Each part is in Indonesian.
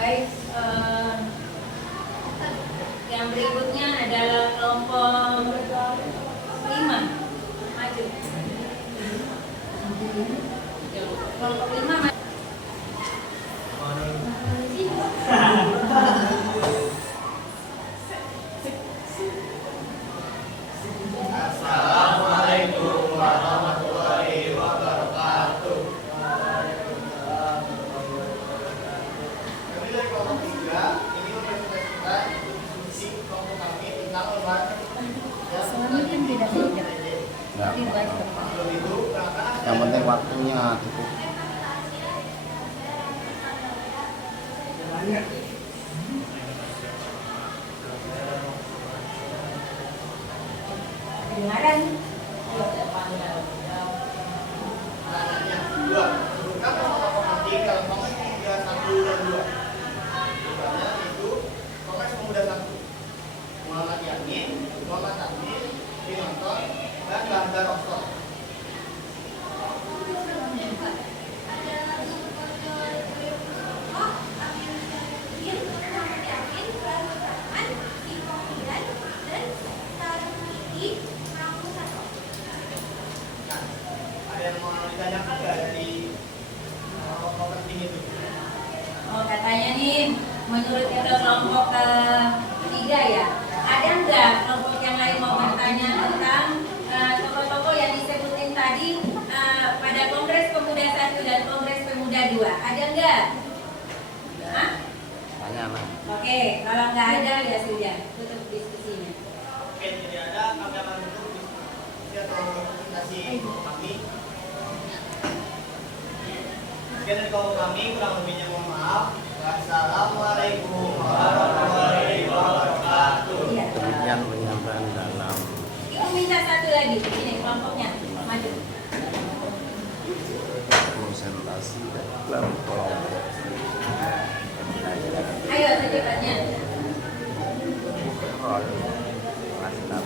Baik, yang berikutnya adalah kelompok 5. Maju. Kelompok 5 maju. Assalamualaikum warahmatullahi wabarakatuh. Kami dari kelompok 3 ini mempresentasikan diskusi kelompok kami tentang lebar Suami kan beda-beda. Lebih baik Yang penting waktunya cukup. Kedengaran? Tangannya 2. Sebutkan kelompok nanti kalau kongres pemuda 1 dan 2. Misalnya itu kongres pemuda 1. Muhammad Yamin, Muhammad Amin, Binonton, dan Bahar Rosol. Ada yang mau ditanyakan nggak dari kelompok penting itu? Oh, katanya nih, menurut kita kelompok ketiga ya, ada nggak kelompok yang lain mau bertanya tentang tokoh-tokoh yang disebutin tadi pada Kongres Pemuda 1 dan Kongres Pemuda 2? Ada nggak? Hah? Tanya lah. Oke, kalau nggak ada ya sudah, tutup diskusinya. Oke, tidak ada, kami akan tutup diskusi atau presentasi kami. Sekian dari kelompok kami, kurang lebihnya mohon maaf. Wassalamualaikum warahmatullahi wabarakatuh. Iya. Demikian penyampaian dalam Ibu minta satu lagi, ini kelompoknya maju. presentasi dalam kelompok. Ayo secepatnya. Kelas 8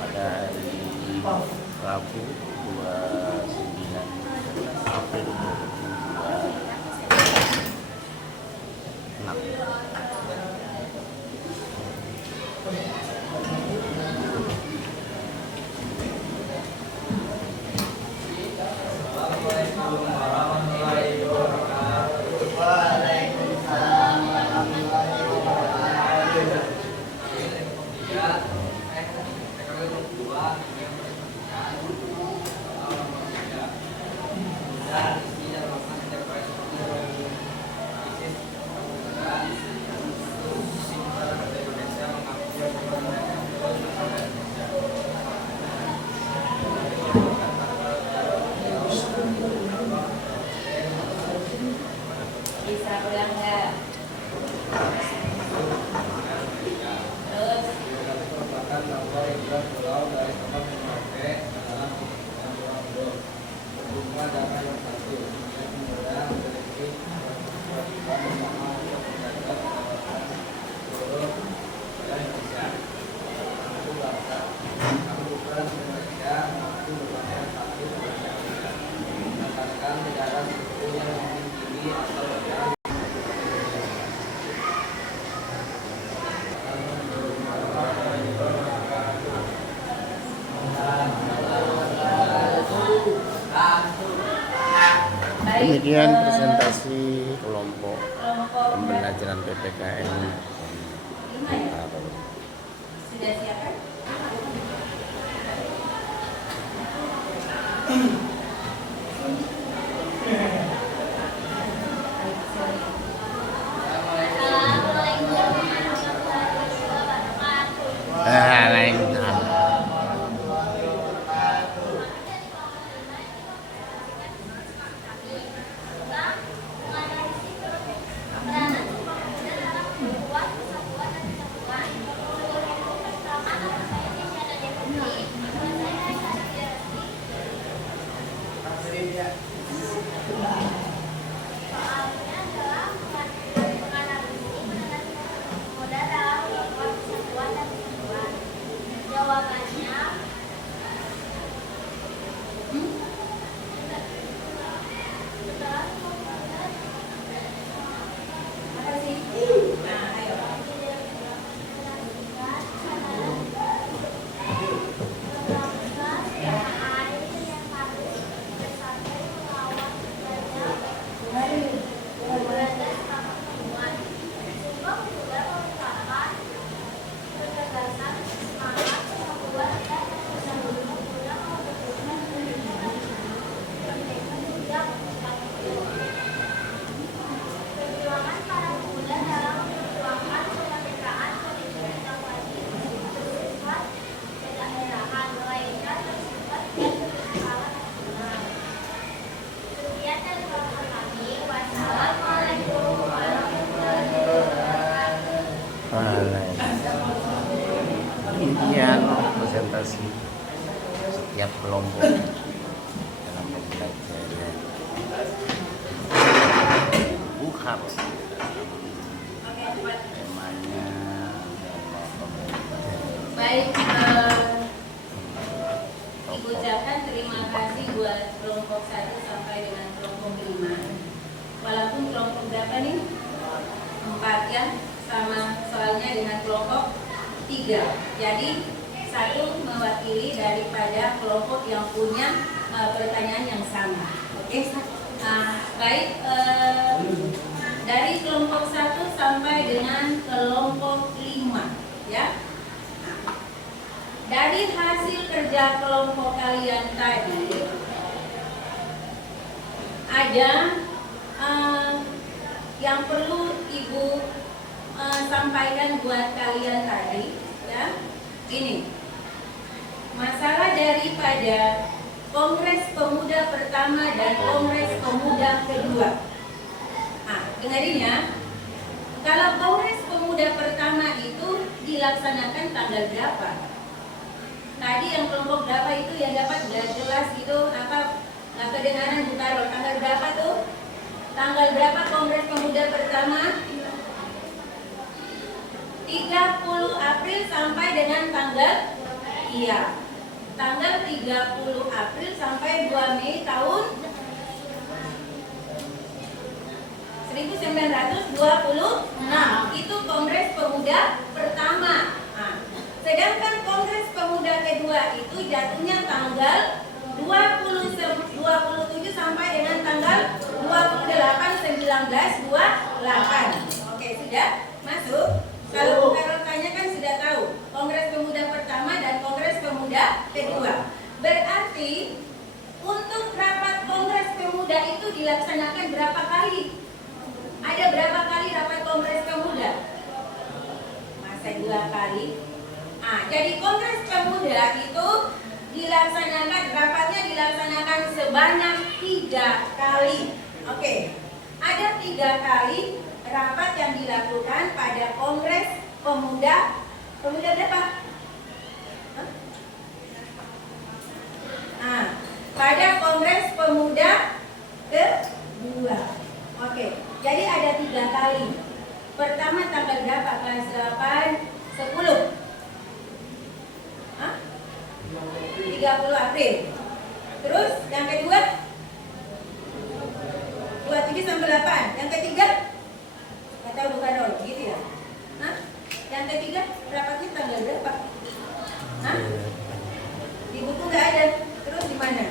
pada hari Rabu 29 April 2026. Waalaikumsalam warahmatullahi wabarakatuh. Bisa ulang nggak? Terus baik. Demikian presentasi kelompok Kelompok pembelajaran PPKN 5 ya? Sudah siap kan? Impian presentasi setiap kelompok dalam pembelajaran bukan temanya Baik, Ibu ucapkan terima kasih buat kelompok 1 sampai dengan kelompok 5. Walaupun kelompok berapa nih? 4 ya, sama soalnya dengan kelompok 3. Jadi 1 mewakili daripada kelompok yang punya pertanyaan yang sama. Oke, baik, dari kelompok 1 sampai dengan kelompok 5 ya. Dari hasil kerja kelompok kalian tadi ada yang perlu Ibu sampaikan buat kalian tadi ya. Ini masalah daripada Kongres Pemuda pertama dan Kongres Pemuda kedua. Dengerin ya. Kalau Kongres Pemuda pertama itu dilaksanakan tanggal berapa? Tadi yang kelompok berapa itu yang dapat jelas gitu apa nggak kedengaran Bu Karol, tanggal berapa tuh? Tanggal berapa Kongres Pemuda pertama? 30 April sampai dengan tanggal 30 April sampai 2 Mei tahun 1926. Itu Kongres Pemuda pertama. Sedangkan Kongres Pemuda kedua itu jatuhnya tanggal 27 sampai dengan tanggal 28/1928. Oke, sudah masuk? Kalau Bu Karol tanya kan sudah tahu Kongres Pemuda pertama dan Kongres Pemuda kedua. Berarti untuk rapat Kongres Pemuda itu dilaksanakan berapa kali? Ada berapa kali rapat Kongres Pemuda? Masa 2 kali? Jadi Kongres Pemuda itu rapatnya dilaksanakan sebanyak 3 kali. Oke, ada 3 kali rapat yang dilakukan pada Kongres Pemuda berapa? Pada Kongres Pemuda kedua. Oke, jadi ada 3 kali. Pertama tanggal berapa? Kelas 8, 10. 30 April. Terus yang kedua 27 sampai 8. Yang ketiga kata bukan dong, gitu ya. Yang ketiga rapatnya tanggal berapa? Di buku nggak ada. Terus di mana?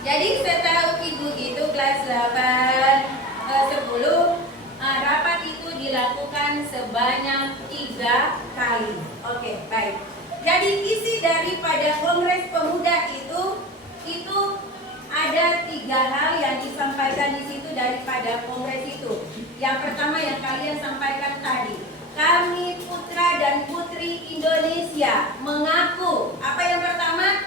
Jadi setahu Ibu gitu kelas 8, 10 rapat itu dilakukan sebanyak 3 kali. Oke, baik. Jadi isi daripada Kongres Pemuda itu ada 3 hal yang disampaikan di situ daripada kongres itu. Yang pertama yang kalian sampaikan tadi, kami putra dan putri Indonesia mengaku apa yang pertama?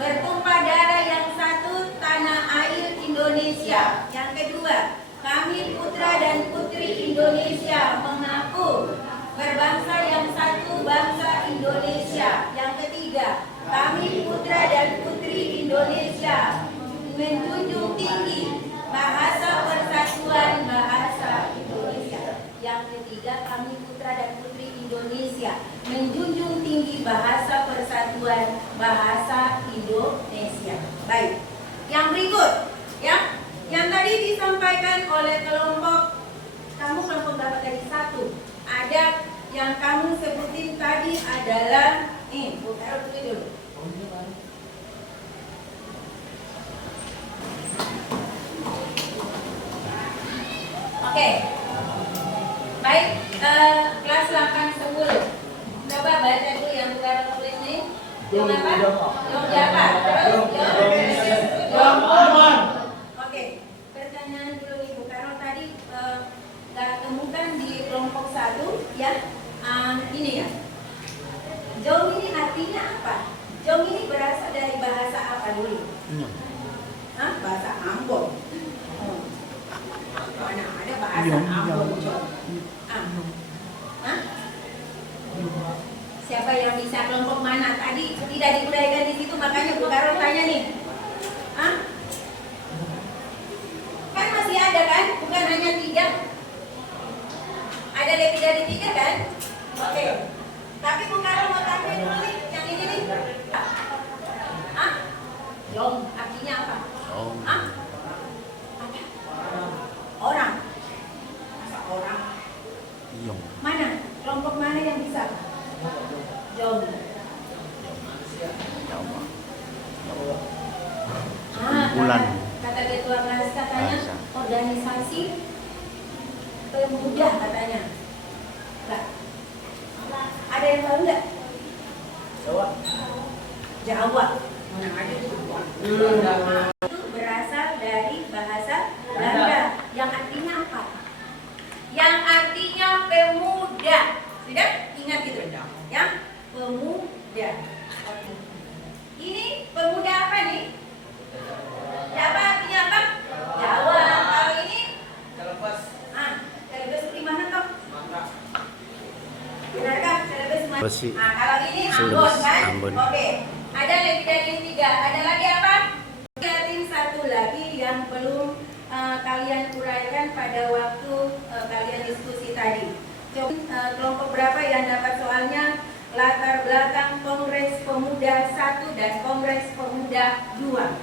Bertumpah darah yang satu tanah air Indonesia. Yang kedua, kami putra dan putri Indonesia mengaku berbangsa yang satu bangsa Indonesia. Yang ketiga, kami putra dan putri Indonesia menjunjung tinggi bahasa persatuan bahasa Indonesia. Yang ketiga, kami putra dan putri Indonesia menjunjung tinggi bahasa persatuan bahasa Indonesia. Baik. Yang berikut, ya, yang tadi disampaikan oleh kelompok berapa tadi? 1. Ada yang kamu sebutin tadi adalah Bu Karol tulis dulu. Oke. Baik, kelas 8 10. Coba baca dulu yang Bu Karol tulis nih. Yang apa? Terus Oke. Pertanyaan dulu nih Bu Karol tadi nggak temukan di kelompok 1 ya. Ini ya. Jong ini artinya apa? Jong ini berasal dari bahasa apa dulu? Bahasa Ambon. Mana ada bahasa Ambon Jong? Siapa yang bisa kelompok mana? Tadi tidak diuraikan di situ, makanya Bu Karol tanya nih. Hah? Kan masih ada kan? Bukan hanya 3. Ada lebih dari 3 kan? Oke. Tapi Bu Karol mau tampil dulu nih, yang ini nih. Hah? Yom, artinya apa? Oh. Hah? Apa? Orang. Masa orang? Iyong. Mana? Kelompok mana yang bisa? Jom. Jawa. Bulan. Kata ketua kelas katanya Bahasa. organisasi pemuda katanya. Enggak. Ada yang tahu enggak? Jawa. Jawa. Mana ada itu? Itu berasal dari bahasa Belanda yang artinya apa? Yang artinya pemuda. Sudah ingat gitu? Ya, pemuda. Oke. Ini pemuda apa nih? Jawa artinya apa? Jawa. Kalau ini? Terlepas. Celebes di mana toh? Mata. Benarkah celebes mana? Besi. Kalau ini Ambon Celebes, kan? Ambon. Oke. Ada lebih dari 3. Ada lagi apa? Lihatin satu lagi yang belum kalian uraikan pada waktu kalian diskusi tadi. Coba kelompok berapa yang dapat soalnya? Latar belakang Kongres Pemuda 1 dan Kongres Pemuda 2.